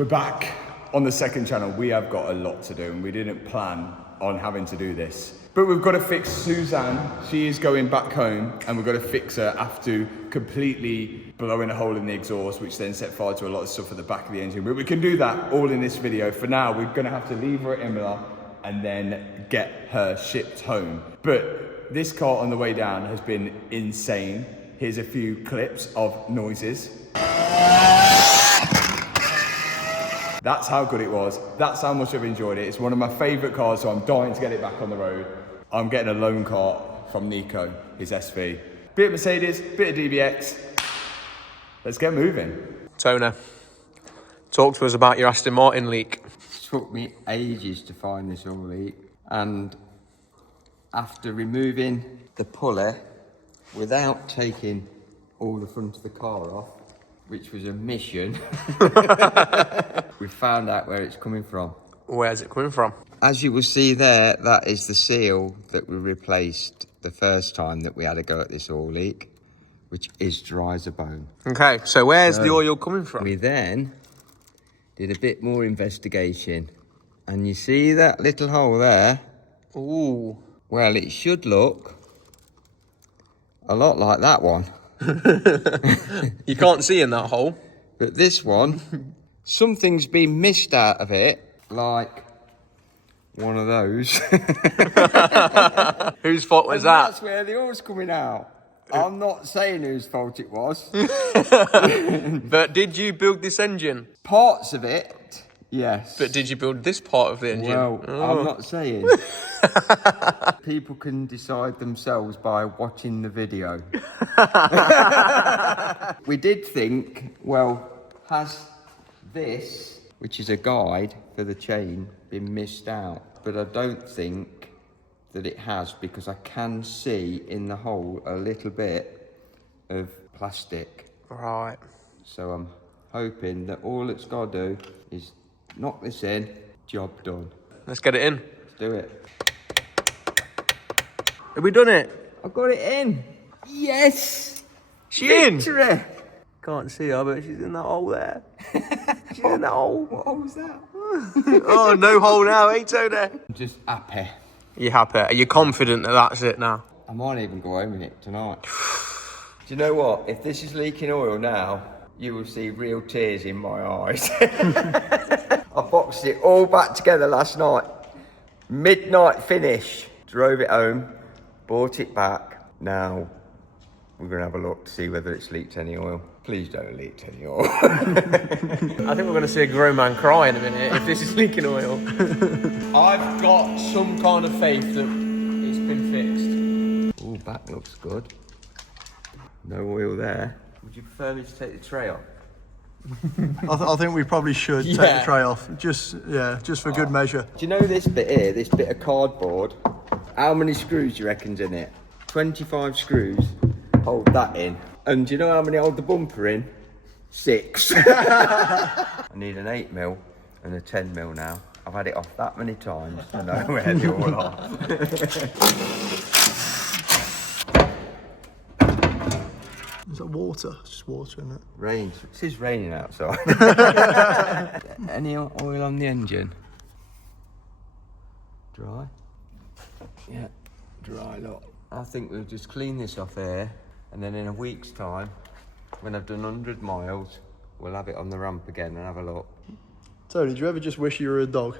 We're back on the second channel. We have got a lot to do and we didn't plan on having to do this. But we've got to fix Suzanne. She is going back home and we've got to fix her after completely blowing a hole in the exhaust, which then set fire to a lot of stuff at the back of the engine. But we can do that all in this video. For now, we're going to have to leave her at Imola and then get her shipped home. But this car on the way down has been insane. Here's a few clips of noises. That's how good it was. That's how much I've enjoyed it. It's one of my favourite cars, so I'm dying to get it back on the road. I'm getting a loan car from Nico, his SV. Bit of Mercedes, bit of DBX. Let's get moving. Toner, talk to us about your Aston Martin leak. It took me ages to find this all leak, and after removing the pulley without taking all the front of the car off, which was a mission, we found out where it's coming from. Where's it coming from? As you will see there, that is the seal that we replaced the first time that we had a go at this oil leak, which is dry as a bone. Okay, so where's the oil coming from? We then did a bit more investigation, and you see that little hole there? Ooh. Well, it should look a lot like that one. You can't see in that hole. But this one, something's been missed out of it, like one of those. Whose fault was And that? That's where the oil's coming out. I'm not saying whose fault it was. But did you build this engine? Parts of it, yes. But did you build this part of the engine? Well, I'm not saying. People can decide themselves by watching the video. We did think, well, has this, which is a guide for the chain, been missed out? But I don't think that it has, because I can see in the hole a little bit of plastic. Right. So I'm hoping that all it's got to do is knock this in, job done. Let's get it in. Let's do it. Have we done it? I got it in. Yes. She in? Victory. Can't see her, but she's in that hole there. She's in that hole. What hole was that? Oh, no hole now, eh, Tony? I'm just happy. You happy? Are you confident that that's it now? I might even go home with it tonight. Do you know what? If this is leaking oil now, you will see real tears in my eyes. I boxed it all back together last night. Midnight finish. Drove it home, bought it back. Now we're going to have a look to see whether it's leaked any oil. Please don't leak any oil. I think we're going to see a grown man cry in a minute if this is leaking oil. I've got some kind of faith that it's been fixed. Oh, back looks good. No oil there. Would you prefer me to take the tray off? I think we probably should take the tray off, just for good measure. Do you know this bit here, this bit of cardboard? How many screws do you reckon's in it? 25 screws hold that in. And do you know how many hold the bumper in? 6. I need an 8mm and a 10mm now. I've had it off that many times to know where they all are. Is that water? It's just water, isn't it? Rain. It is raining outside. Any oil on the engine? Dry? Yeah, dry look. I think we'll just clean this off here, and then in a week's time, when I've done 100 miles, we'll have it on the ramp again and have a look. Tony, do you ever just wish you were a dog?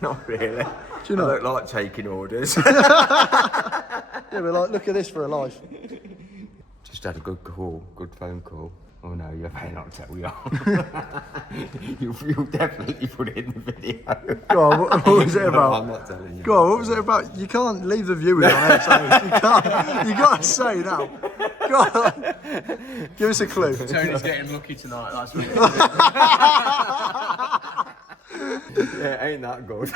Not really. Do you know? I don't like taking orders. Yeah, but like, look at this for a life. Just had a good call, good phone call. Oh no, you better not tell me on. You'll definitely put it in the video. Go on, what was it about? I'm not telling you. Go on, what was it about? You can't leave the viewers on it, so you can't. You got to say now. Go on. Give us a clue. Tony's getting lucky tonight, that's what Yeah, ain't that good.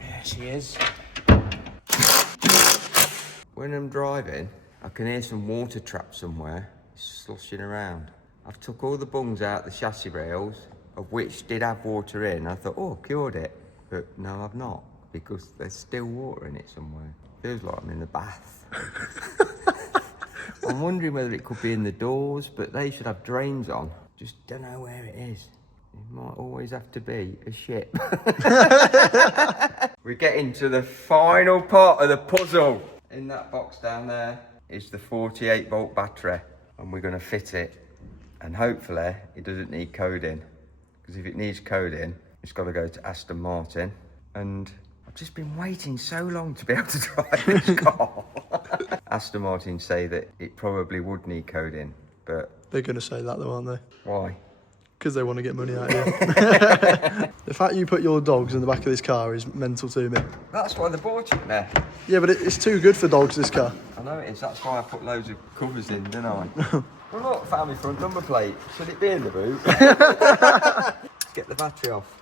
There she is. When I'm driving, I can hear some water trap somewhere sloshing around. I've took all the bungs out the chassis rails, of which did have water in. I thought, oh, cured it. But no, I've not, because there's still water in it somewhere. Feels like I'm in the bath. I'm wondering whether it could be in the doors, but they should have drains on. Just don't know where it is. It might always have to be a ship. We're getting to the final part of the puzzle. In that box down there is the 48 volt battery, and we're going to fit it. And hopefully it doesn't need coding, because if it needs coding, it's got to go to Aston Martin. And I've just been waiting so long to be able to drive this car. Aston Martin say that it probably would need coding, but... They're going to say that though, aren't they? Why? Because they want to get money out of you. The fact you put your dogs in the back of this car is mental to me. That's why they bought it there. Yeah, but it's too good for dogs, this car. I know it is, that's why I put loads of covers in, didn't I? Well look, found my front number plate. Should it be in the boot? Let's get the battery off.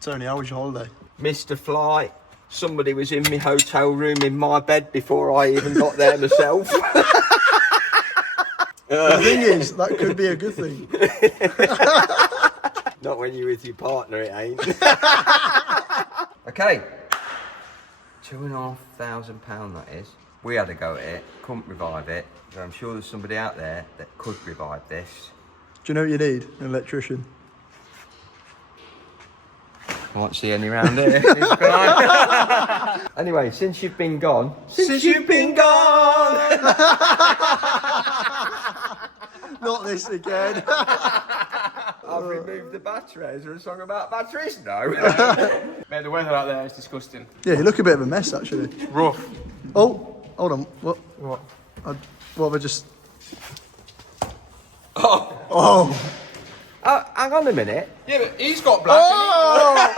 Tony, how was your holiday? Missed a flight. Somebody was in my hotel room in my bed before I even got there myself. The thing is, that could be a good thing. Not when you're with your partner, it ain't. Okay. £2,500 that is. We had a go at it, couldn't revive it. So I'm sure there's somebody out there that could revive this. Do you know what you need? An electrician. Can't see any round here. Anyway, since you've been gone. Since you've been gone! Not this again. I've removed the battery. Is there a song about batteries? No. Man, the weather out there is disgusting. Yeah, you look a bit of a mess, actually. Rough. Oh, hold on. What? What? What have I just... Oh. Oh. Hang on a minute. Yeah, but he's got black. Oh!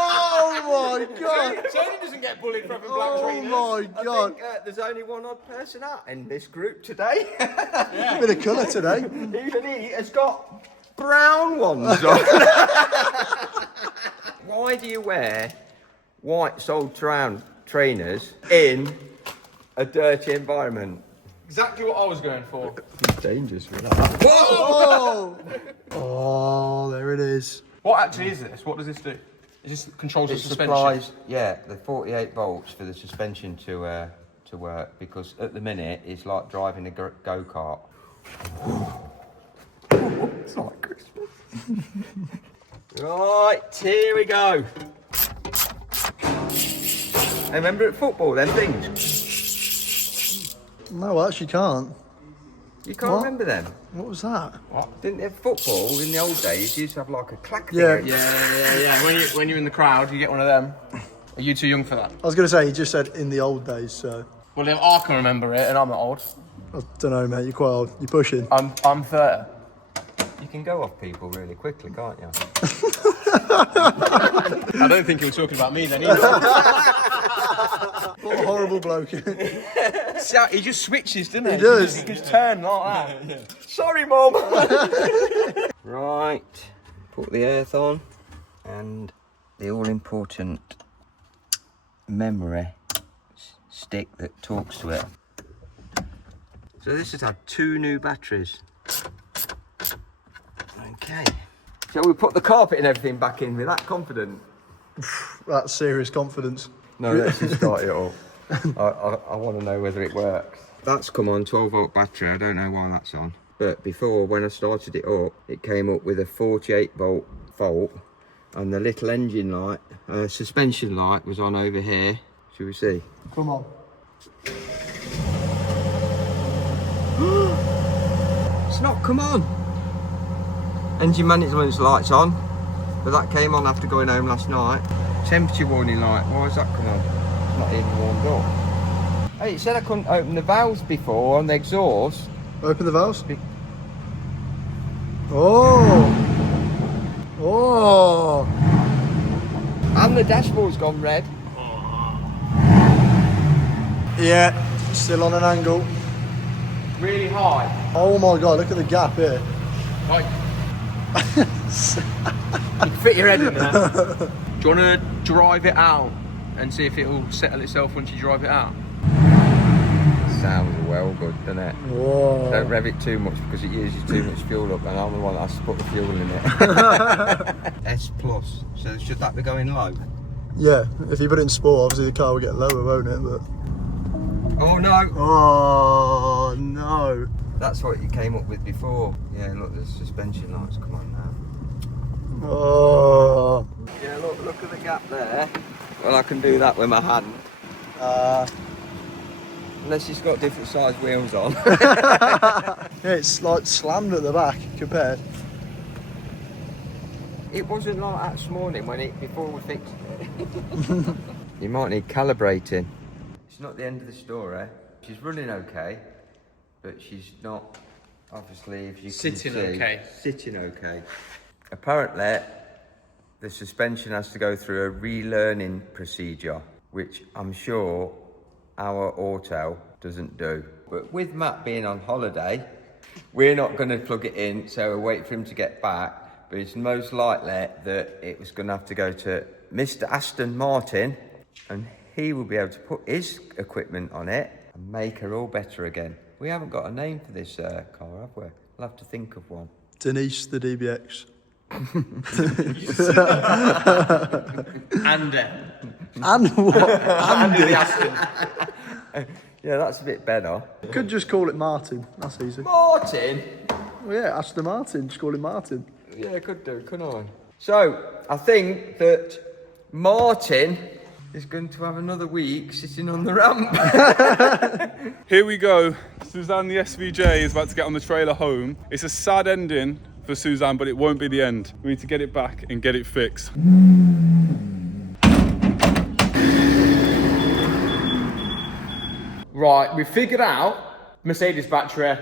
Oh my God! Tony doesn't get bullied for having black Oh trainers. my I God! think there's only one odd person out in this group today. Yeah. Bit of colour today. Even he has got brown ones on. Why do you wear white soled trainers in a dirty environment? Exactly what I was going for. It's dangerous with that. Oh! Oh, there it is. What actually is this? What does this do? It just controls the It suspension. supplies, yeah, the 48 volts for the suspension to work, because at the minute it's like driving a go-kart. It's like Christmas. Right, here we go. Hey, remember at football, them things? No, I actually can't. You can't What? remember them? What was that? Didn't they have football in the old days? You used to have like a clack Yeah. thing. Yeah. When you're in the crowd, you get one of them. Are you too young for that? I was going to say, he just said in the old days, so... Well, I can remember it, and I'm not old. I don't know, mate, you're quite old. You're pushing. I'm 30. You can go off people really quickly, can't you? I don't think he was talking about me then either. What a horrible bloke. See how he just switches, doesn't he? He does. He just turn like that. Sorry, Mum. Right, put the earth on, and the all-important memory stick that talks to it. So this has had 2 new batteries. Okay. Shall we put the carpet and everything back in? We're that confident? That's serious confidence. No, let's just start it up. I want to know whether it works. That's come on 12 volt battery. I don't know why that's on. But before, when I started it up, it came up with a 48 volt fault, and the little engine light, suspension light was on over here. Shall we see? Come on. It's not come on. Engine management light's on, but that came on after going home last night. Temperature warning light, why has that come on? It's not even warmed up. Hey, it said I couldn't open the valves before on the exhaust. Open the valves. Oh! Oh! And the dashboard's gone red. Yeah, still on an angle. Really high. Oh my God, look at the gap here. Like, you can fit your head in there. Do you want to drive it out and see if it will settle itself once you drive it out? Sounds well good, doesn't it? Whoa. Don't rev it too much because it uses too much fuel up, and I'm the one that has to put the fuel in it. S plus. So should that be going low? Yeah, if you put it in sport, obviously the car will get lower, won't it? But... Oh no! Oh no! That's what you came up with before. Yeah, look, the suspension lights. Come on now. Oh. Yeah, look at the gap there. Well, I can do that with my hand. Unless it's got different size wheels on. Yeah, it's like slammed at the back compared. It wasn't like that this morning before we fixed it. You might need calibrating. It's not the end of the story. She's running okay, but she's not, obviously, if you Sitting can see, okay. Sitting okay. Apparently, the suspension has to go through a relearning procedure, which I'm sure our auto doesn't do. But with Matt being on holiday, we're not going to plug it in, so we'll wait for him to get back. But it's most likely that it was going to have to go to Mr. Aston Martin, and he will be able to put his equipment on it and make her all better again. We haven't got a name for this car, have we? We'll have to think of one. Denise, the DBX. Andy. And what? Andy the Aston. Yeah, that's a bit better. Could just call it Martin. That's easy. Martin? Well, yeah, Aston Martin. Just call him Martin. Yeah, I could do, couldn't I? So, I think that Martin is going to have another week sitting on the ramp. Here we go. Suzanne the SVJ is about to get on the trailer home. It's a sad ending for Suzanne, but it won't be the end. We need to get it back and get it fixed. Right, we figured out Mercedes battery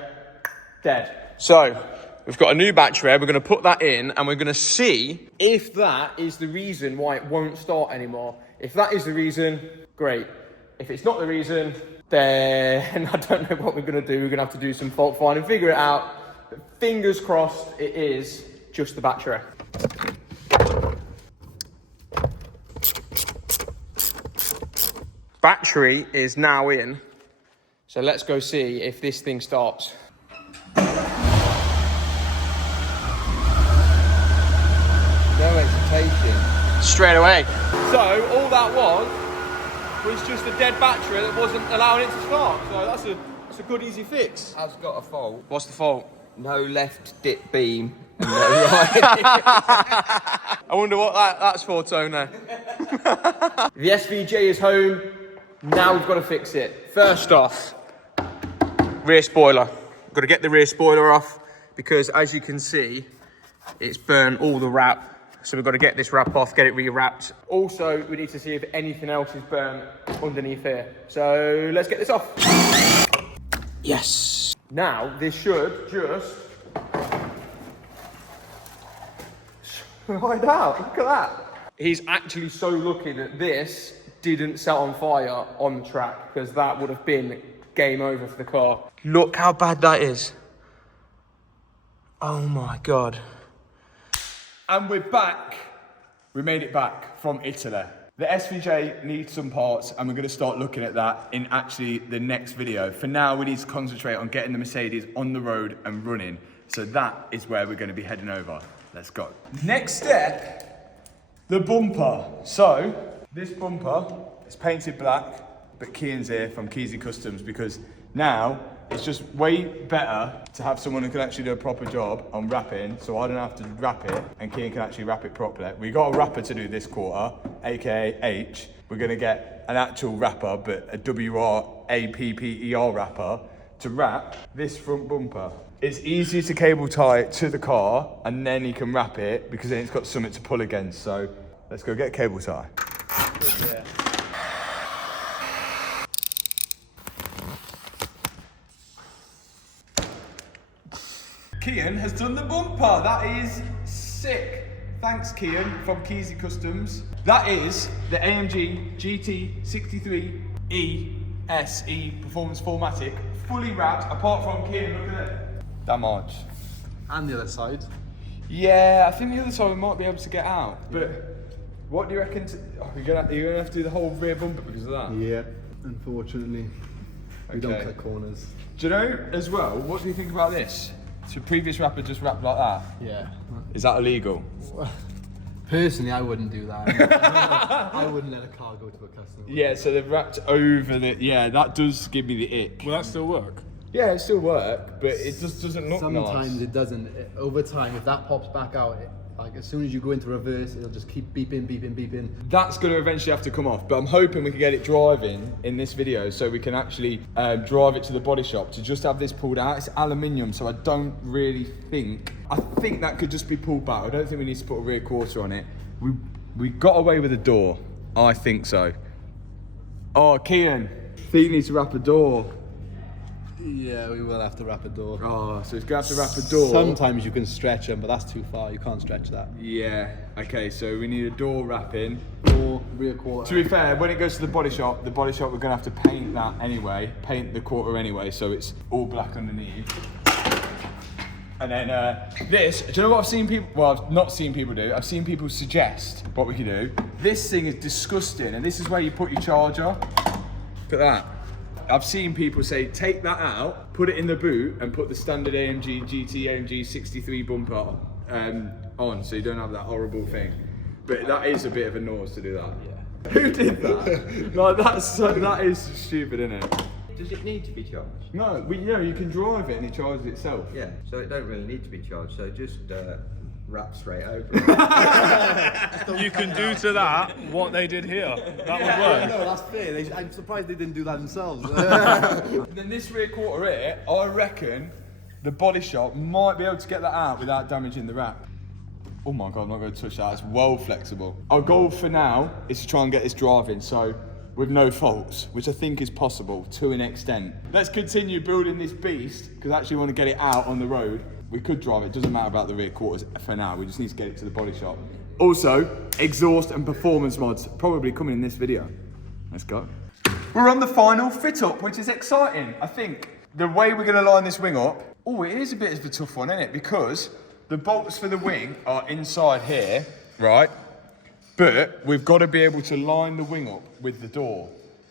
dead. So, we've got a new battery, we're going to put that in and we're going to see if that is the reason why it won't start anymore. If that is the reason, great. If it's not the reason, then I don't know what we're going to do. We're going to have to do some fault finding, figure it out. But fingers crossed it is just the battery. Battery is now in. So let's go see if this thing starts. No hesitation. Straight away. So all that was just a dead battery that wasn't allowing it to start. So that's a good easy fix. Has got a fault. What's the fault? No left dip beam and no right. I wonder what that's for, Tony. The SVJ is home. Now we've got to fix it. First off, rear spoiler. Got to get the rear spoiler off because, as you can see, it's burnt all the wrap. So we've got to get this wrap off, get it re-wrapped. Also, we need to see if anything else is burnt underneath here. So let's get this off. Yes. Now this should just slide out. Look at that. He's actually so lucky that this didn't set on fire on the track, because that would have been game over for the car. Look how bad that is. Oh my God. And we're back. We made it back from Italy. The SVJ needs some parts, and we're going to start looking at that in actually the next video. For now, we need to concentrate on getting the Mercedes on the road and running. So that is where we're going to be heading over. Let's go. Next step, the bumper. So this bumper is painted black, but Keehan's here from Keezy Customs, because now it's just way better to have someone who can actually do a proper job on wrapping, so I don't have to wrap it and Keehan can actually wrap it properly. We got a wrapper to do this quarter, aka H. We're gonna get an actual wrapper, but a WRAPPER wrapper to wrap this front bumper. It's easier to cable tie it to the car and then you can wrap it, because then it's got something to pull against. So let's go get a cable tie. Yeah. Keehan has done the bumper. That is sick. Thanks, Keehan from Keezy Customs. That is the AMG GT63E SE Performance 4MATIC, fully wrapped, apart from Keehan, look at it. That much. And the other side. Yeah, I think the other side we might be able to get out. But what do you reckon? You're gonna have to do the whole rear bumper because of that? Yeah, unfortunately. We don't cut corners. Do you know, as well, what do you think about this? So previous wrapper just wrapped like that? Yeah. Is that illegal? Personally, I wouldn't do that. I wouldn't let a car go to a customer. Yeah, so they've wrapped over the, yeah, that does give me the ick. Will that still work? Yeah, it still work, but it just doesn't look Sometimes nice. it doesn't. Over time, if that pops back out, like as soon as you go into reverse, it'll just keep beeping, beeping, beeping. That's going to eventually have to come off, but I'm hoping we can get it driving in this video so we can actually drive it to the body shop to just have this pulled out. It's aluminium, so I don't really think, I think that could just be pulled back. I don't think we need to put a rear quarter on it. We got away with the door. I think so. Oh, Kean, he needs to wrap a door. Yeah, we will have to wrap a door. Oh, so he's going to have to wrap a door. Sometimes you can stretch them, but that's too far. You can't stretch that. Yeah, okay, so we need a door wrapping. Or rear quarter. To be fair, when it goes to the body shop we're going to have to paint that anyway, paint the quarter anyway, so it's all black underneath. And then this, do you know what I've seen people, well, I've not seen people do, I've seen people suggest what we can do. This thing is disgusting, and this is where you put your charger. Look at that. I've seen people say, take that out, put it in the boot, and put the standard GT63 bumper on, so you don't have that horrible thing. But that is a bit of a nose to do that. Yeah. Who did that? Like, that is stupid, isn't it? Does it need to be charged? No, you can drive it and it charges itself. Yeah, so it don't really need to be charged, so just wrap straight over it. You can do to that what they did here. That would work. No, that's fair. I'm surprised they didn't do that themselves. Then this rear quarter here, I reckon the body shop might be able to get that out without damaging the wrap. Oh my God, I'm not going to touch that. It's well flexible. Our goal for now is to try and get this driving, so with no faults, which I think is possible to an extent. Let's continue building this beast, because I actually want to get it out on the road. We could drive it, doesn't matter about the rear quarters for now, we just need to get it to the body shop. Also, exhaust and performance mods probably coming in this video. Let's go. We're on the final fit up, which is exciting. I think the way we're going to line this wing up, oh, it is a bit of a tough one, isn't it? Because the bolts for the wing are inside here, right? But we've got to be able to line the wing up with the door,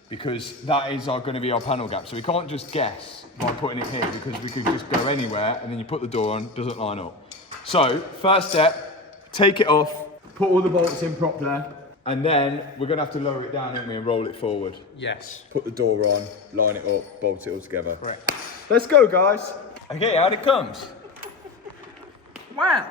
because that is going to be our panel gap. So we can't just guess by putting it here, because we could just go anywhere and then you put the door on, doesn't line up. So first step, take it off, put all the bolts in properly, and then we're going to have to lower it down, aren't we, and roll it forward. Yes. Put the door on, line it up, bolt it all together. Correct. Let's go, guys. Okay, out it comes. Wow.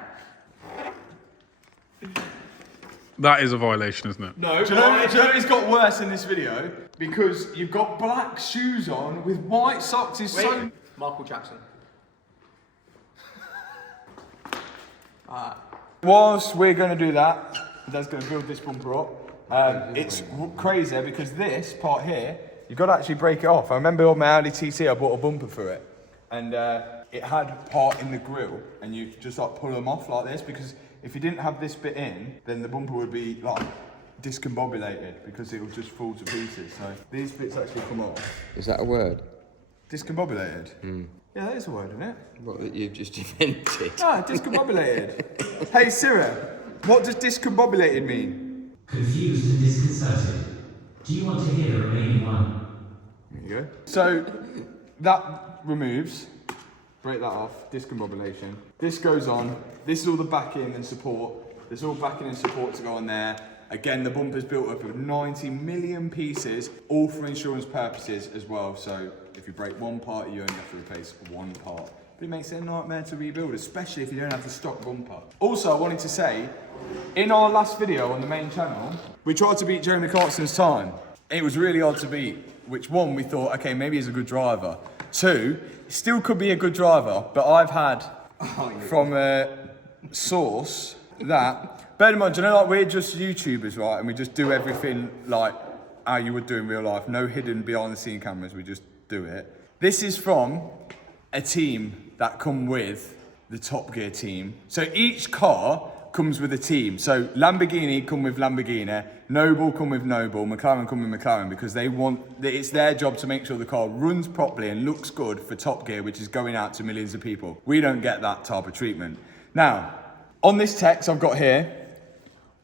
That is a violation, isn't it? No, do you know it's got worse in this video? Because you've got black shoes on with white socks. Is so... Michael Jackson. Whilst we're going to do that, Dad's going to build this bumper up. It's crazy because this part here, you've got to actually break it off. I remember on my Audi TT, I bought a bumper for it. And it had part in the grille, and you just like pull them off like this, because if you didn't have this bit in, then the bumper would be like discombobulated, because it would just fall to pieces. So these bits actually come off. Is that a word? Discombobulated? Yeah, that is a word, isn't it? What that you've just invented? Ah, discombobulated. Hey Sarah, what does discombobulated mean? Confused and disconcerted. Do you want to hear the remaining one? There you go. So that removes, break that off, discombobulation. This goes on. This is all the backing and support. There's all backing and support to go on there. Again, the bumper's built up of 90 million pieces, all for insurance purposes as well. So if you break one part, you only have to replace one part. But it makes it a nightmare to rebuild, especially if you don't have the stock bumper. Also, I wanted to say, in our last video on the main channel, we tried to beat Jeremy Clarkson's time. It was really hard to beat, which one, we thought, okay, maybe he's a good driver. Two, still could be a good driver, but I've had from a source that, bear in mind, you know, like we're just YouTubers, right? And we just do everything like how you would do in real life. No hidden behind the scene cameras, we just do it. This is from a team that come with the Top Gear team. So each car comes with a team. So Lamborghini come with Lamborghini, Noble come with Noble, McLaren come with McLaren, because they want, it's their job to make sure the car runs properly and looks good for Top Gear, which is going out to millions of people. We don't get that type of treatment. Now, on this text I've got here,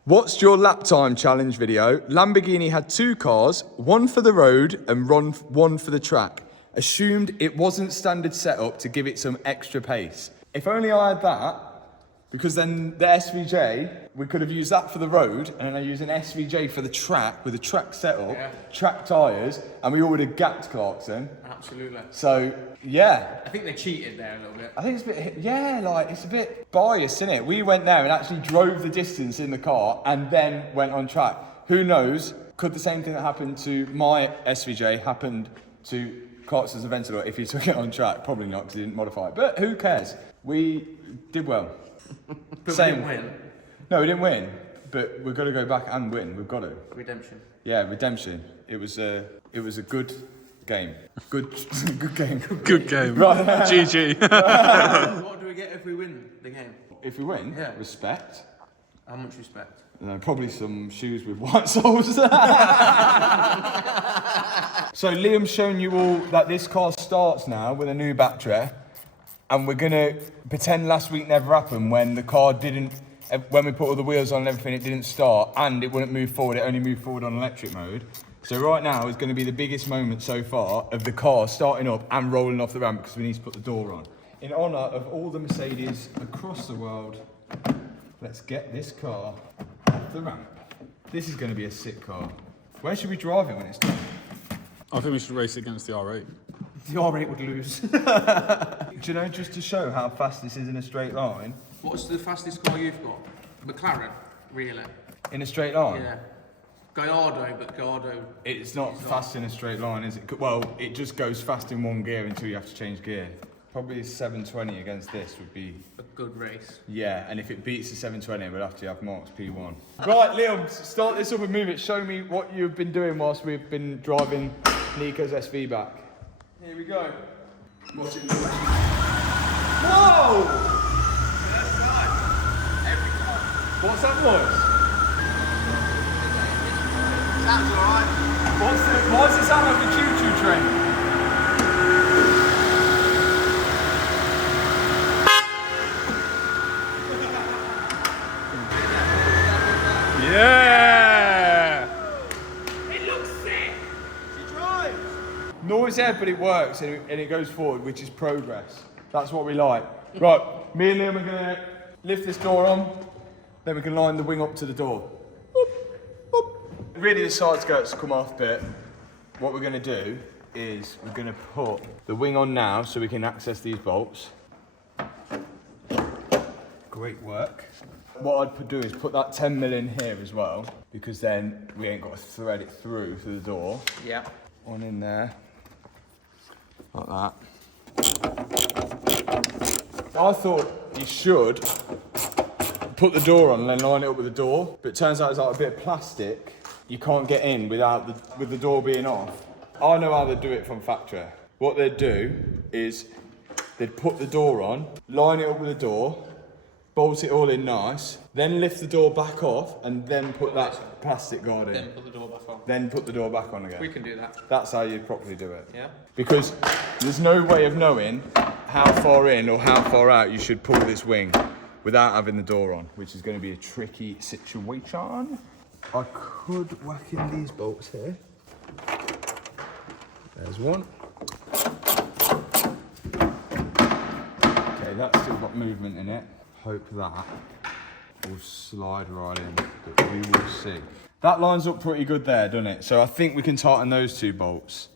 what's your lap time challenge video? Lamborghini had two cars, one for the road and one for the track. Assumed it wasn't standard setup to give it some extra pace. If only I had that, Because then the SVJ, we could have used that for the road, and then I use an SVJ for the track, with the track setup, track tyres, and we all would have gapped Clarkson. Absolutely. So, yeah. I think they cheated there a little bit. I think it's a bit, yeah, like, it's a bit biased, isn't it? We went there and actually drove the distance in the car, and then went on track. Who knows, could the same thing that happened to my SVJ happened to Clarkson's Aventador if he took it on track? Probably not, because he didn't modify it. But who cares? We did well. But we didn't win. No, we didn't win, but we've got to go back and win. We've got to. Redemption. Yeah, redemption. It was a good game. Good game. Good game. Right. GG. What do we get if we win the game? If we win, Yeah. respect. How much respect? Probably some shoes with white soles. So Liam's shown you all that this car starts now with a new battery. And we're gonna pretend last week never happened when the car didn't, when we put all the wheels on and everything, it didn't start and it wouldn't move forward, it only moved forward on electric mode. So right now is gonna be the biggest moment so far of the car starting up and rolling off the ramp because we need to put the door on. In honour of all the Mercedes across the world, let's get this car off the ramp. This is gonna be a sick car. Where should we drive it when it's done? I think we should race against the R8. The R8 would lose. Do you know, just to show how fast this is in a straight line? What's the fastest car you've got? McLaren, really? In a straight line? Yeah. Gallardo, but Gallardo... It's not fast in a straight line, is it? Well, it just goes fast in one gear until you have to change gear. Probably a 720 against this would be... a good race. Yeah, and if it beats the 720, we'll have to have Mark's P1. Right, Liam, start this up and move it. Show me what you've been doing whilst we've been driving Nico's SV back. Here we go. Watch it. Whoa! First time. Every time. What's that noise? Sounds alright. Why does it sound like a choo-choo train? Yeah! Noise there, but it works and it goes forward, which is progress. That's what we like. Right, me and Liam are gonna lift this door on, then we can line the wing up to the door. Boop, boop. Really, the side skirts come off, but what we're gonna do is we're gonna put the wing on now so we can access these bolts. Great work. What I'd do is put that 10mm in here as well, because then we ain't got to thread it through the door. Yeah. One in there. Like that. I thought you should put the door on and then line it up with the door, but it turns out it's like a bit of plastic. You can't get in without with the door being off. I know how they do it from factory. What they'd do is they'd put the door on, line it up with the door, bolt it all in nice, then lift the door back off and then put that plastic guard in. Then put the door back on. Then put the door back on again. We can do that. That's how you properly do it. Yeah. Because there's no way of knowing how far in or how far out you should pull this wing without having the door on, which is going to be a tricky situation. I could whack in these bolts here. There's one. Okay, that's still got movement in it. Hope that will slide right in, but we will see. That lines up pretty good there, doesn't it? So I think we can tighten those two bolts,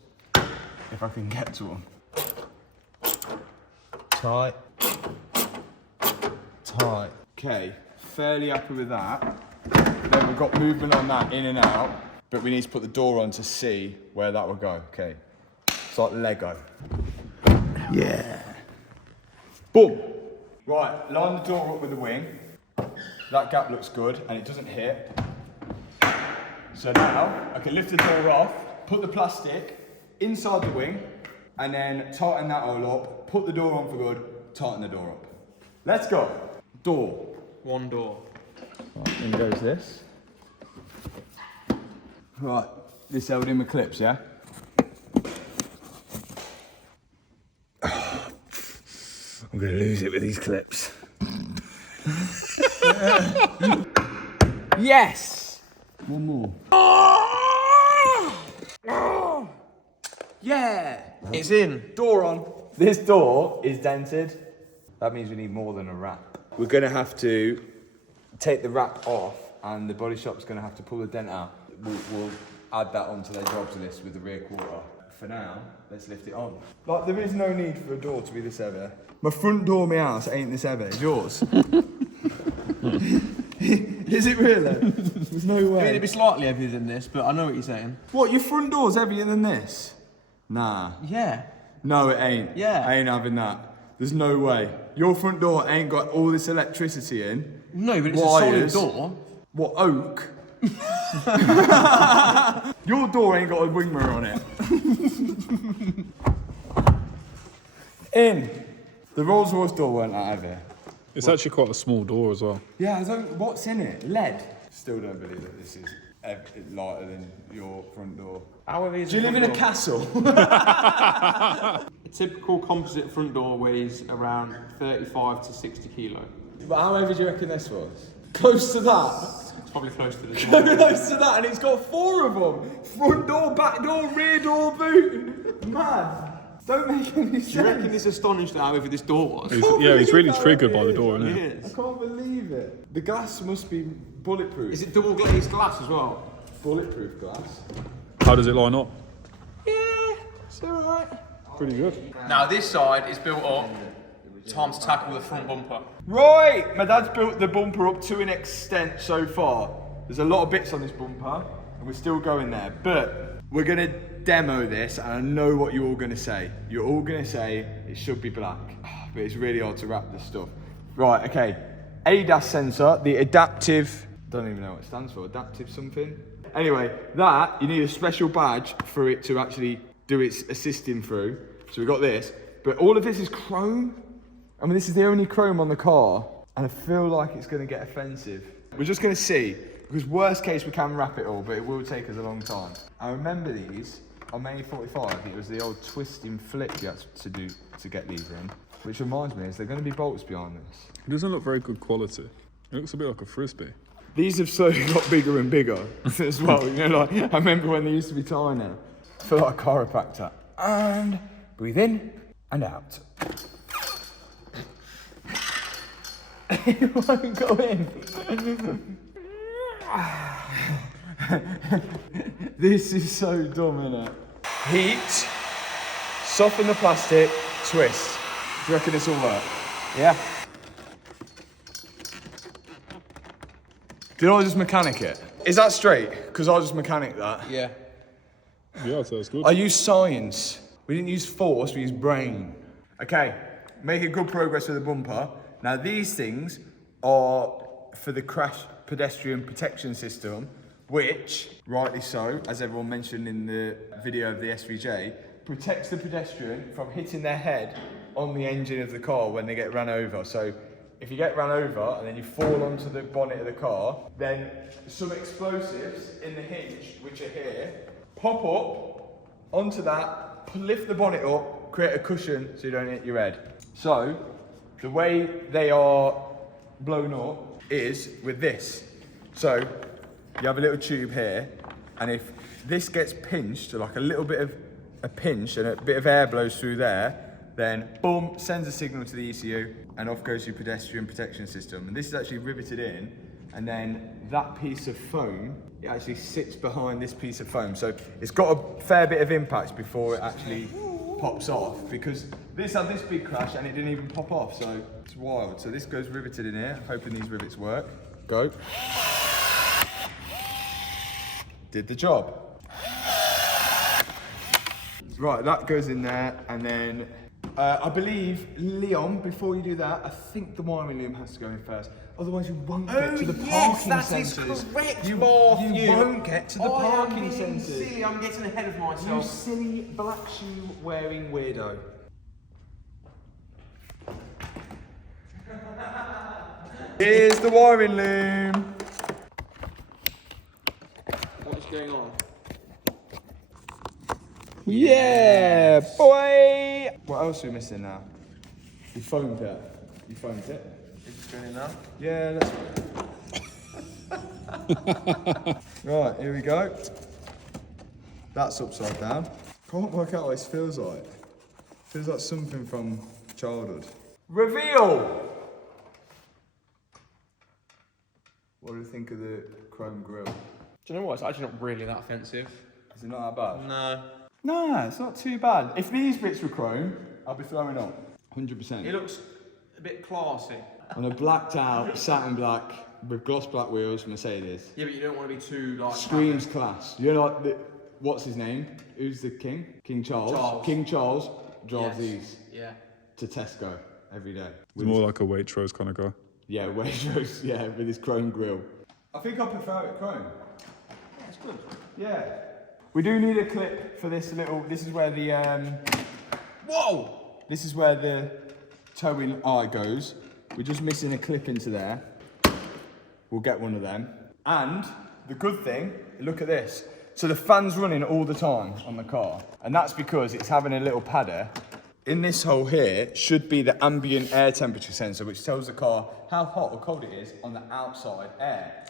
if I can get to them. Tight. Tight. Okay, fairly happy with that. Then we've got movement on that in and out, but we need to put the door on to see where that will go. Okay, it's like Lego. Yeah. Boom. Right, line the door up with the wing. That gap looks good and it doesn't hit. So now I can lift the door off, put the plastic inside the wing, and then tighten that all up, put the door on for good, tighten the door up. Let's go. Door. One door. Right, in goes this. Right, this held in with clips, yeah? I'm gonna lose it with these clips. Yes! One more. Yeah! It's in. Door on. This door is dented. That means we need more than a wrap. We're gonna have to take the wrap off, and the body shop's gonna have to pull the dent out. We'll add that onto their jobs list with the rear quarter. For now, let's lift it on. Like, there is no need for a door to be this heavy. My front door of my house ain't this heavy. It's yours. Is it really? There's no way. It'd be slightly heavier than this, but I know what you're saying. What, your front door's heavier than this? Nah. Yeah. No, it ain't. Yeah. I ain't having that. There's no way. Your front door ain't got all this electricity in. No, but it's wires. a solid door. What, oak? Your door ain't got a wing mirror on it. In. The Rolls Royce door weren't that heavy. It's actually quite a small door as well. Yeah, what's in it? Lead? Still don't believe that this is lighter than your front door. However, Do you live in a castle? A typical composite front door weighs around 35 to 60 kilo. But how heavy do you reckon this was? Close to that? It's probably close to the door. Close to that, and it's got 4 of them. Front door, back door, rear door, boot. Mad. Don't make any sense. Do you reckon he's astonished at how heavy this door was? He's really triggered by the door, isn't he? It is. I can't believe it. The glass must be bulletproof. Is it double glazed glass as well? Bulletproof glass? How does it line up? Yeah, it's alright. Pretty good. Now this side is built up. Time to tackle the front bumper. Right, my dad's built the bumper up to an extent so far. There's a lot of bits on this bumper, and we're still going there. But we're gonna demo this, and I know what you're all gonna say. You're all gonna say it should be black, but it's really hard to wrap this stuff. Right, okay. ADAS sensor, the adaptive, don't even know what it stands for, adaptive something. Anyway, that, you need a special badge for it to actually do its assisting through. So we've got this, but all of this is chrome. I mean, this is the only chrome on the car, and I feel like it's gonna get offensive. We're just gonna see, because worst case we can wrap it all, but it will take us a long time. I remember these on May 45, it was the old twisting flip you had to do to get these in, which reminds me, is there gonna be bolts behind this? It doesn't look very good quality. It looks a bit like a frisbee. These have slowly got bigger and bigger as well. You know, like, I remember when they used to be tiny. I feel like a chiropractor. And breathe in and out. It won't go in. This is so dumb, innit? Heat, soften the plastic, twist. Do you reckon this will work? Yeah. Did I just mechanic it? Is that straight? Because I just mechanic that. Yeah. Yeah, so that's good. I used science. We didn't use force, we used brain. Okay, making good progress with the bumper. Now these things are for the crash pedestrian protection system, which, rightly so, as everyone mentioned in the video of the SVJ, protects the pedestrian from hitting their head on the engine of the car when they get run over. So if you get run over and then you fall onto the bonnet of the car, then some explosives in the hinge, which are here, pop up onto that, lift the bonnet up, create a cushion so you don't hit your head. So the way they are blown up is with this. So you have a little tube here, and if this gets pinched, so like a little bit of a pinch and a bit of air blows through there, then boom, sends a signal to the ECU and off goes your pedestrian protection system. And this is actually riveted in, and then that piece of foam, it actually sits behind this piece of foam. So it's got a fair bit of impact before it actually pops off, because this had this big crash and it didn't even pop off, so it's wild. So this goes riveted in here, hoping these rivets work. Go. Did the job. Right, that goes in there, and then I believe, Leon, before you do that, I think the wiring loom has to go in first. Otherwise, you won't get to the parking sensors. Correct, you Matthew. won't get to the parking sensors. Silly, I'm getting ahead of You myself. silly black shoe wearing weirdo. Here's the wiring loom. What is going on? Yeah, boy! What else are we missing now? You foamed it. You foamed it. Is it going in now? Yeah, that's right, here we go. That's upside down. Can't work out what this feels like. Feels like something from childhood. Reveal! do you think of the chrome grille? Do you know what? It's actually not really that offensive. Is it not that bad? No. No, it's not too bad. If these bits were chrome, I'd be throwing up. 100%. It looks a bit classy. On a blacked out, satin black, with gloss black wheels, Mercedes. Yeah, but you don't want to be too like. Screams class. You know, like, what's his name? Who's the king? King Charles. Charles. King Charles drives Yes. these Yeah. to Tesco every day. It's more like a Waitrose kind of guy. Yeah, Waitrose, yeah, with his chrome grille. I think I prefer it chrome. That's good. Yeah. We do need a clip for this little, this is where the, Whoa! this is where the towing eye goes. We're just missing a clip into there. We'll get one of them. And the good thing, look at this. So the fan's running all the time on the car. And that's because it's having a little padder. In this hole here should be the ambient air temperature sensor, which tells the car how hot or cold it is on the outside air.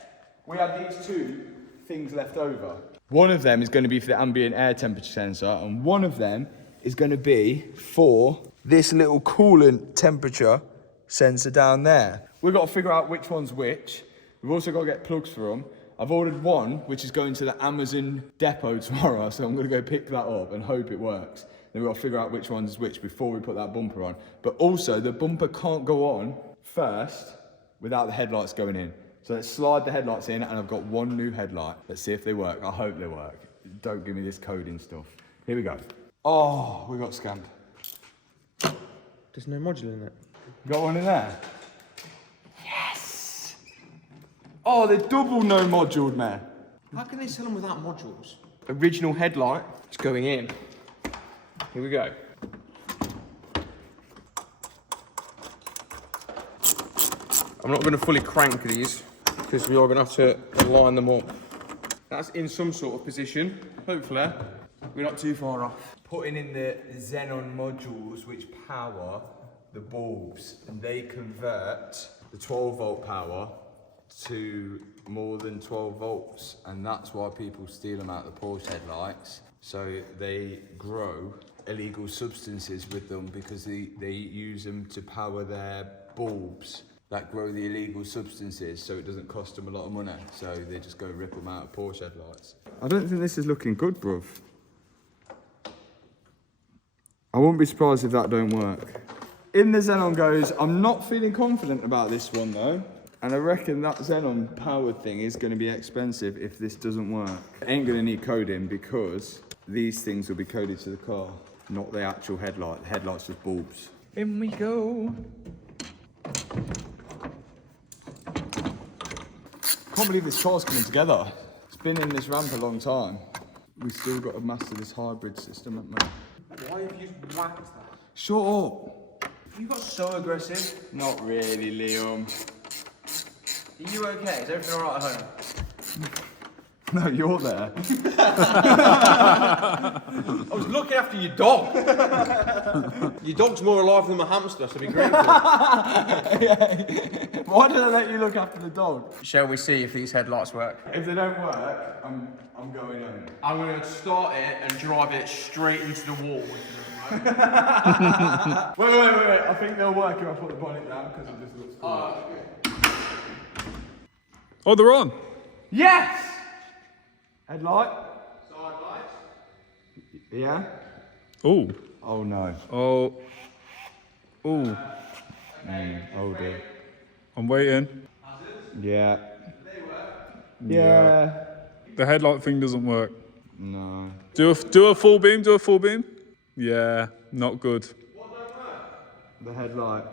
We have these two things left over. One of them is going to be for the ambient air temperature sensor, and one of them is going to be for this little coolant temperature sensor down there. We've got to figure out which one's which. We've also got to get plugs for them. I've ordered one, which is going to the Amazon depot tomorrow, so I'm going to go pick that up and hope it works. Then we've got to figure out which one's which before we put that bumper on. But also, the bumper can't go on first without the headlights going in. So let's slide the headlights in, and I've got one new headlight. Let's see if they work. I hope they work. Don't give me this coding stuff. Here we go. Oh, we got scammed. There's no module in it. Got one in there? Yes! Oh, they're double no moduled, man. How can they sell them without modules? Original headlight is going in. Here we go. I'm not going to fully crank these because we are going to have to line them up. That's in some sort of position. Hopefully, we're not too far off. Putting in the xenon modules which power the bulbs, and they convert the 12 volt power to more than 12 volts, and that's why people steal them out of the Porsche headlights. So they grow illegal substances with them because they use them to power their bulbs that grow the illegal substances, so it doesn't cost them a lot of money. So they just go rip them out of Porsche headlights. I don't think this is looking good, bruv. I wouldn't be surprised if that don't work. In the xenon goes, I'm not feeling confident about this one though. And I reckon that xenon powered thing is going to be expensive if this doesn't work. It ain't going to need coding because these things will be coded to the car, not the actual headlight. The headlight's just bulbs. In we go. Can't believe this car's coming together. It's been in this ramp a long time. We've still got to master this hybrid system, haven't we? Why have you whacked that? Shut up. You got so aggressive. Not really, Liam. Are you okay? Is everything alright at home? No, you're there. I was looking after your dog. Your dog's more alive than my hamster, so be grateful. Why did I let you look after the dog? Shall we see if these headlights work? If they don't work, I'm going home. I'm going to start it and drive it straight into the wall. Wait. I think they'll work if I put the bonnet down because it just looks cool. Oh, they're on. Yes! Headlight. Side lights. Yeah? Oh. Oh no. Oh. Oh. Oh dear. I'm waiting. Yeah. They work. Yeah. The headlight thing doesn't work. No. Do a full beam. Do a full beam. Yeah, not good. What don't work? The headlight.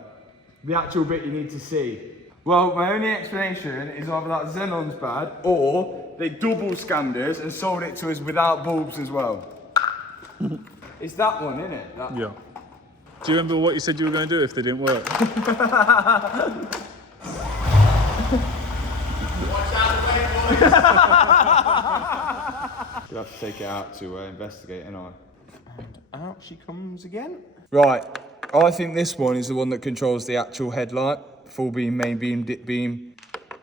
The actual bit you need to see. Well, my only explanation is either that xenon's bad or they double scammed us and sold it to us without bulbs as well. It's that one, isn't it? That Yeah. Do you remember what you said you were going to do if they didn't work? Watch out the way, boys. You'll have to take it out to investigate, ain't I? And out she comes again. Right. I think this one is the one that controls the actual headlight. Full beam, main beam, dip beam.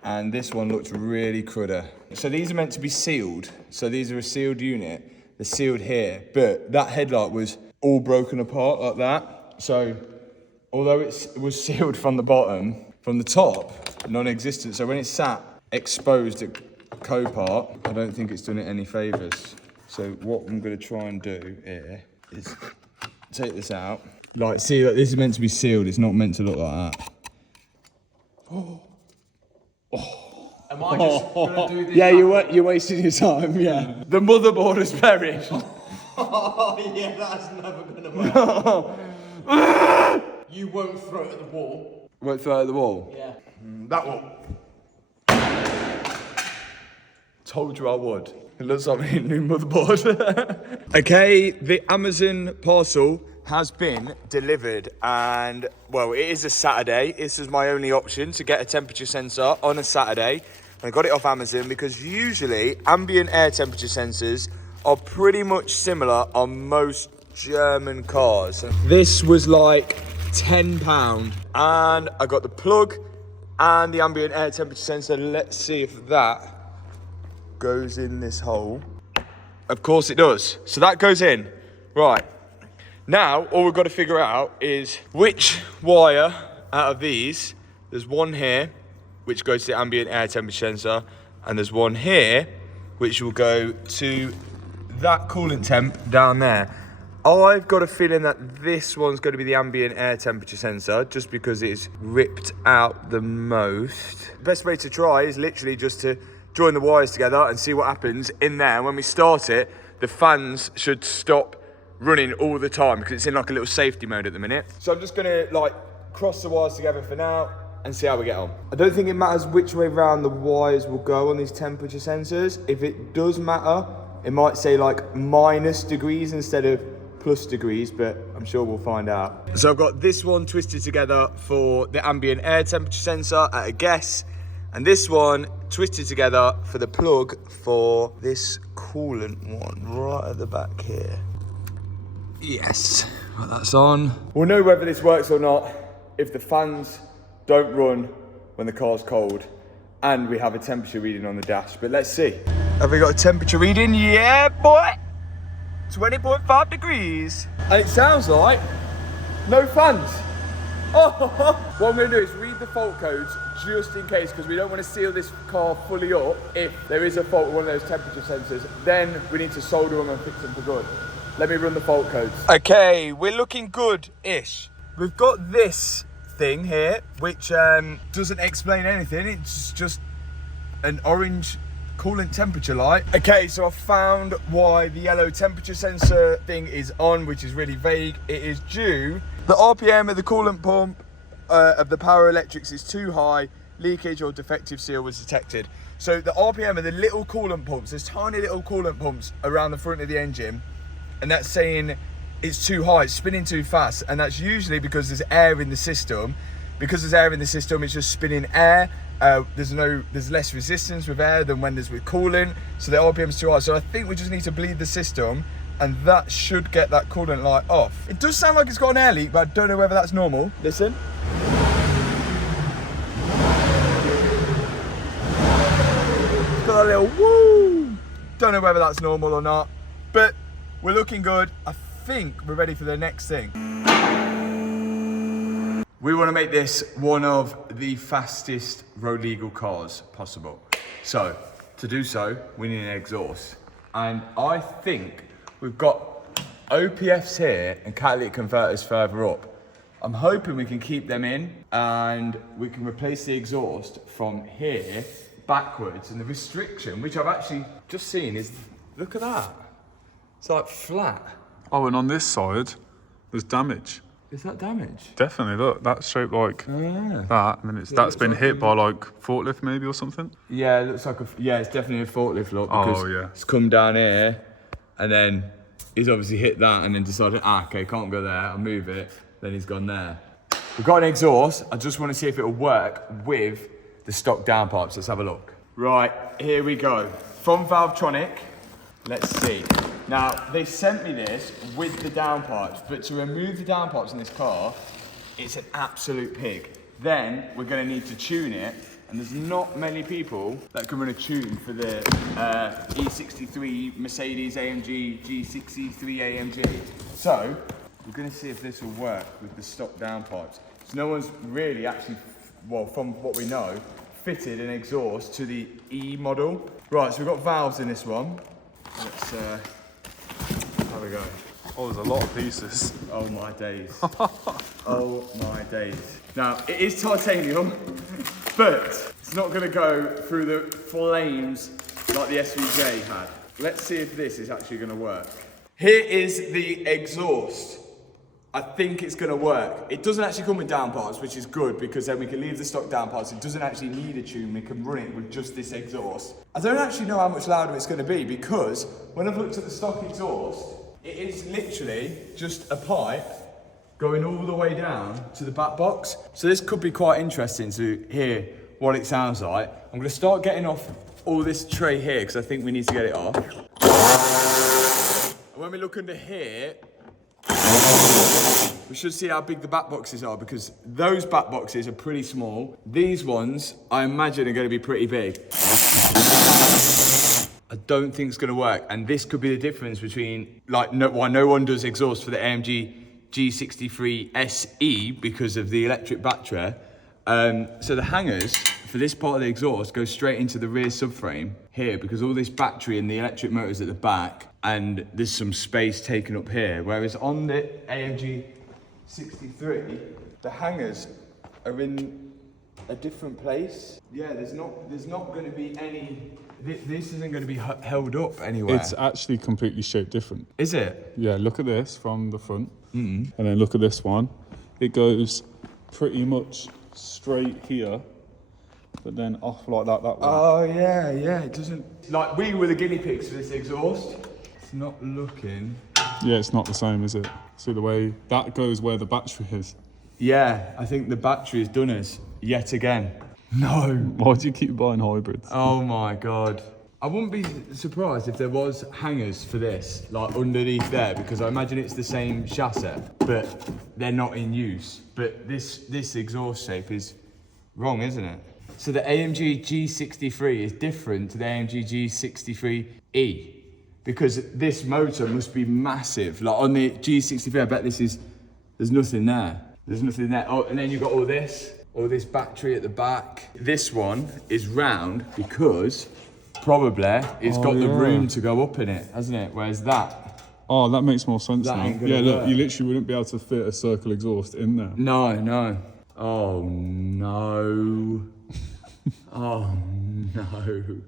And this one looks really crudder. So these are meant to be sealed. So these are a sealed unit. They're sealed here. But that headlight was all broken apart like that. So although it was sealed from the bottom, from the top, non-existent. So when it sat exposed co-part, I don't think it's done it any favours. So what I'm going to try and do here is take this out. Like, see, like, this is meant to be sealed. It's not meant to look like that. Am I just gonna do this? Yeah, you're wasting your time, yeah. The motherboard has perished. Oh yeah, that's never gonna work. You won't throw it at the wall. Won't throw it at the wall? Yeah. That one. Told you I would. It looks like a new motherboard. Okay, the Amazon parcel has been delivered, and well, it is a Saturday. This is my only option to get a temperature sensor on a Saturday. I got it off Amazon because usually ambient air temperature sensors are pretty much similar on most German cars. This was like £10, and I got the plug and the ambient air temperature sensor. Let's see if that goes in this hole. Of course it does. So that goes in. Right. Now, all we've got to figure out is which wire out of these, there's one here, which goes to the ambient air temperature sensor, and there's one here, which will go to that coolant temp down there. I've got a feeling that this one's going to be the ambient air temperature sensor, just because it's ripped out the most. The best way to try is literally just to join the wires together and see what happens in there. When we start it, the fans should stop running all the time because it's in like a little safety mode at the minute. So I'm just gonna like cross the wires together for now and see how we get on. I don't think it matters which way round the wires will go on these temperature sensors. If it does matter, it might say like -degrees instead of +degrees, but I'm sure we'll find out. So I've got this one twisted together for the ambient air temperature sensor at a guess, and this one twisted together for the plug for this coolant one right at the back here. Yes, well, that's on. We'll know whether this works or not if the fans don't run when the car's cold and we have a temperature reading on the dash, but let's see. Have we got a temperature reading? Yeah, boy! 20.5 degrees. And it sounds like no fans. Oh, what I'm gonna do is read the fault codes just in case, because we don't want to seal this car fully up if there is a fault with one of those temperature sensors. Then we need to solder them and fix them for good. Let me run the fault codes. Okay, we're looking good-ish. We've got this thing here, which doesn't explain anything. It's just an orange coolant temperature light. Okay, so I found why the yellow temperature sensor thing is on, which is really vague. It is due, the RPM of the coolant pump of the power electrics is too high. Leakage or defective seal was detected. So the RPM of the little coolant pumps, there's tiny little coolant pumps around the front of the engine, and that's saying it's too high, it's spinning too fast, and that's usually because there's air in the system. Because there's air in the system, it's just spinning air. There's less resistance with air than when there's with coolant, so the RPM's too high. So I think we just need to bleed the system, and that should get that coolant light off. It does sound like it's got an air leak, but I don't know whether that's normal. Listen. It's got a little woo. Don't know whether that's normal or not, but we're looking good. I think we're ready for the next thing. We want to make this one of the fastest road legal cars possible. So, to do so, we need an exhaust. And I think we've got OPFs here and catalytic converters further up. I'm hoping we can keep them in and we can replace the exhaust from here backwards. And the restriction, which I've actually just seen, is, look at that. It's like flat. Oh, and on this side, there's damage. Is that damage? Definitely, look, that's shaped like that. I mean, that's been hit by like forklift maybe or something. Yeah, it looks like it's definitely a forklift look, because it's come down here and then he's obviously hit that and then decided, okay, can't go there, I'll move it. Then he's gone there. We've got an exhaust. I just want to see if it'll work with the stock downpipes. Let's have a look. Right, here we go. From Valvetronic, let's see. Now, they sent me this with the downpipes, but to remove the downpipes in this car, it's an absolute pig. Then, we're gonna need to tune it, and there's not many people that can run a tune for the E63 Mercedes AMG G63 AMG. So, we're gonna see if this will work with the stock downpipes. So no one's really actually, well, from what we know, fitted an exhaust to the E model. Right, so we've got valves in this one. Let's have a go. Oh, there's a lot of pieces. Oh my days. Oh my days. Now, it is titanium, but it's not gonna go through the flames like the SVJ had. Let's see if this is actually gonna work. Here is the exhaust. I think it's gonna work. It doesn't actually come with down parts, which is good because then we can leave the stock down parts. It doesn't actually need a tune. We can run it with just this exhaust. I don't actually know how much louder it's gonna be because when I've looked at the stock exhaust, it is literally just a pipe going all the way down to the back box. So this could be quite interesting to hear what it sounds like. I'm gonna start getting off all this tray here because I think we need to get it off. And when we look under here, we should see how big the back boxes are because those back boxes are pretty small. These ones, I imagine, are going to be pretty big. I don't think it's going to work, and this could be the difference between why no one does exhaust for the AMG GT63SE because of the electric battery. So the hangers for this part of the exhaust go straight into the rear subframe here because all this battery and the electric motors at the back, and there's some space taken up here. Whereas on the AMG 63, the hangers are in a different place. Yeah, there's not going to be any. This isn't going to be held up anywhere. It's actually completely shaped different. Is it? Yeah, look at this from the front. And then look at this one. It goes pretty much straight here, but then off like that way. Oh yeah, it doesn't. Like we were the guinea pigs for this exhaust. It's not looking. Yeah, it's not the same, is it? See the way that goes where the battery is. Yeah, I think the battery has done us yet again. No. Why do you keep buying hybrids? Oh my God. I wouldn't be surprised if there was hangers for this, like underneath there, because I imagine it's the same chassis, but they're not in use. But this exhaust shape is wrong, isn't it? So the AMG G63 is different to the AMG G63E, because this motor must be massive. Like on the G63, I bet there's nothing there. There's nothing there. Oh, and then you've got all this battery at the back. This one is round because probably it's got the room to go up in it, hasn't it? Whereas that. Oh, that makes more sense That now. ain't gonna Yeah, look, work. you literally wouldn't be able to fit a circle exhaust in there. No. Oh no. Oh no.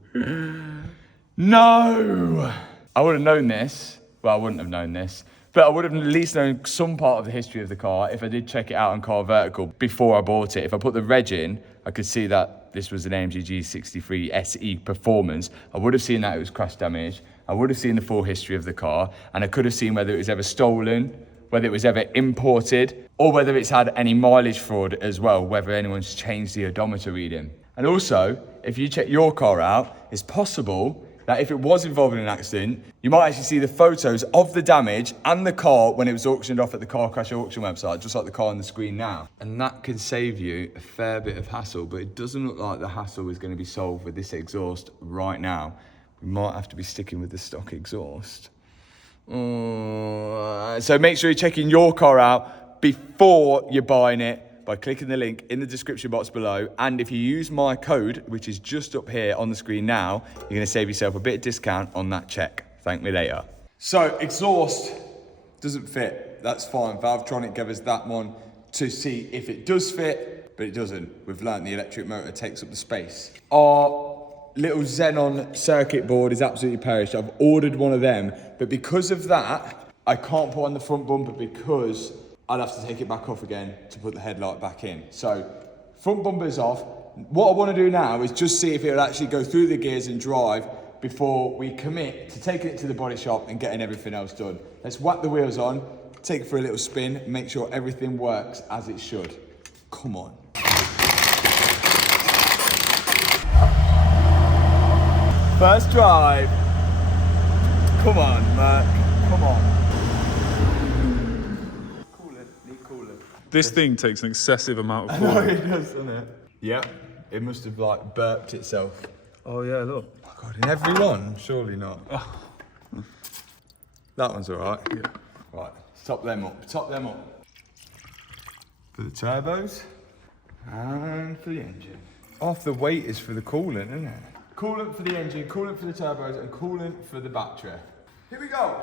No! I would have known this. Well, I wouldn't have known this. But I would have at least known some part of the history of the car if I did check it out on Car Vertical before I bought it. If I put the reg in, I could see that this was an AMG G63SE Performance. I would have seen that it was crash damage. I would have seen the full history of the car. And I could have seen whether it was ever stolen, whether it was ever imported, or whether it's had any mileage fraud as well, whether anyone's changed the odometer reading. And also, if you check your car out, it's possible that if it was involved in an accident, you might actually see the photos of the damage and the car when it was auctioned off at the car crash auction website, just like the car on the screen now. And that can save you a fair bit of hassle, but it doesn't look like the hassle is going to be solved with this exhaust right now. We might have to be sticking with the stock exhaust. So make sure you're checking your car out before you're buying it by clicking the link in the description box below. And if you use my code, which is just up here on the screen now, you're going to save yourself a bit of discount on that check. Thank me later. So exhaust doesn't fit. That's fine. Valvetronic gave us that one to see if it does fit, but it doesn't. We've learned the electric motor takes up the space. Our little Xenon circuit board is absolutely perished. I've ordered one of them, but because of that, I can't put on the front bumper because I'd have to take it back off again to put the headlight back in. So front bumper's off. What I want to do now is just see if it'll actually go through the gears and drive before we commit to taking it to the body shop and getting everything else done. Let's whack the wheels on, take it for a little spin, make sure everything works as it should. Come on. First drive. Come on, Mark. Come on. This thing takes an excessive amount of No, coolant. it does, doesn't it? Yep. It must have like burped itself. Oh yeah, look. Oh God, in every one? Surely not. That one's all right. Yeah. Right, top them up. Top them up. For the turbos and for the engine. Half the weight is for the coolant, isn't it? Coolant for the engine, coolant for the turbos, and coolant for the battery. Here we go.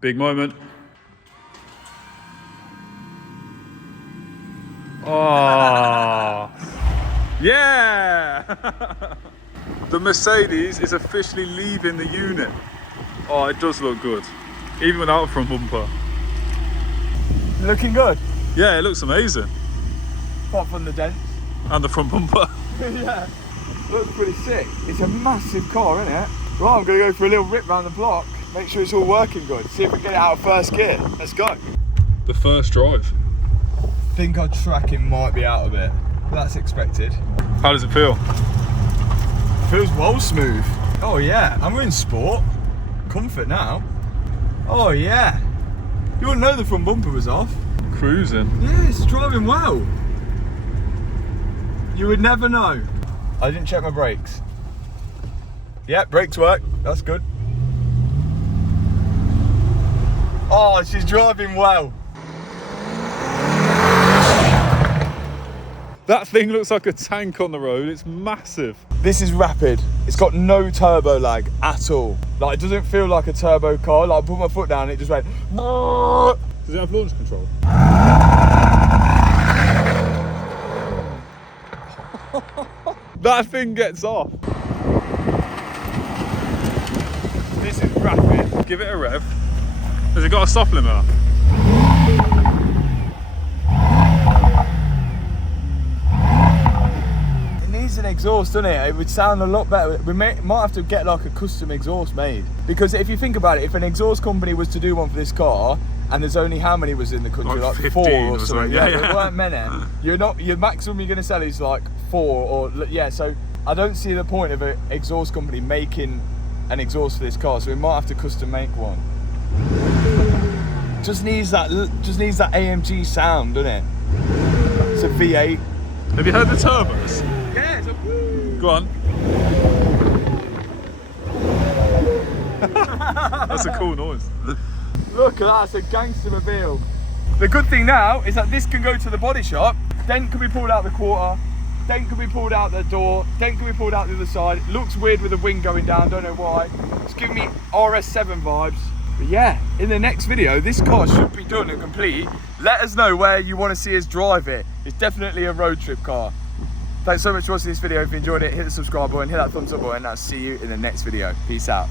Big moment. Oh, yeah! The Mercedes is officially leaving the unit. Oh, it does look good, even without a front bumper. Looking good. Yeah, it looks amazing. Apart from the dents. And the front bumper. Yeah, looks pretty sick. It's a massive car, isn't it? Right, I'm gonna go for a little rip round the block. Make sure it's all working good. See if we can get it out of first gear. Let's go. The first drive. I think our tracking might be out of it. That's expected. How does it feel? Feels well smooth. Oh yeah, I'm in sport. Comfort now. Oh yeah. You wouldn't know the front bumper was off. Cruising. Yeah, it's driving well. You would never know. I didn't check my brakes. Yeah, brakes work. That's good. Oh, she's driving well. That thing looks like a tank on the road. It's massive. This is rapid. It's got no turbo lag at all. Like, it doesn't feel like a turbo car. Like, I put my foot down and it just went. Does it have launch control? That thing gets off. This is rapid. Give it a rev. Has it got a stop limiter? It needs an exhaust, doesn't it? It would sound a lot better. We might have to get like a custom exhaust made. Because if you think about it, if an exhaust company was to do one for this car, and there's only how many was in the country? Like 15 4 or or something. something. Yeah, Yeah. there weren't many. Your maximum you're going to sell is like 4 or yeah. So I don't see the point of an exhaust company making an exhaust for this car. So we might have to custom make one. Just needs that AMG sound, doesn't it? It's a V8. Have you heard the turbos? Yeah, it's a woo. Go on. That's a cool noise. Look at that, it's a gangster mobile. The good thing now is that this can go to the body shop, dent can be pulled out the quarter, dent can be pulled out the door, dent can be pulled out the other side. It looks weird with the wing going down, don't know why. It's giving me RS7 vibes. But yeah, in the next video, this car should be done and complete. Let us know where you want to see us drive it. It's definitely a road trip car. Thanks so much for watching this video. If you enjoyed it, hit the subscribe button, hit that thumbs up button, and I'll see you in the next video. Peace out.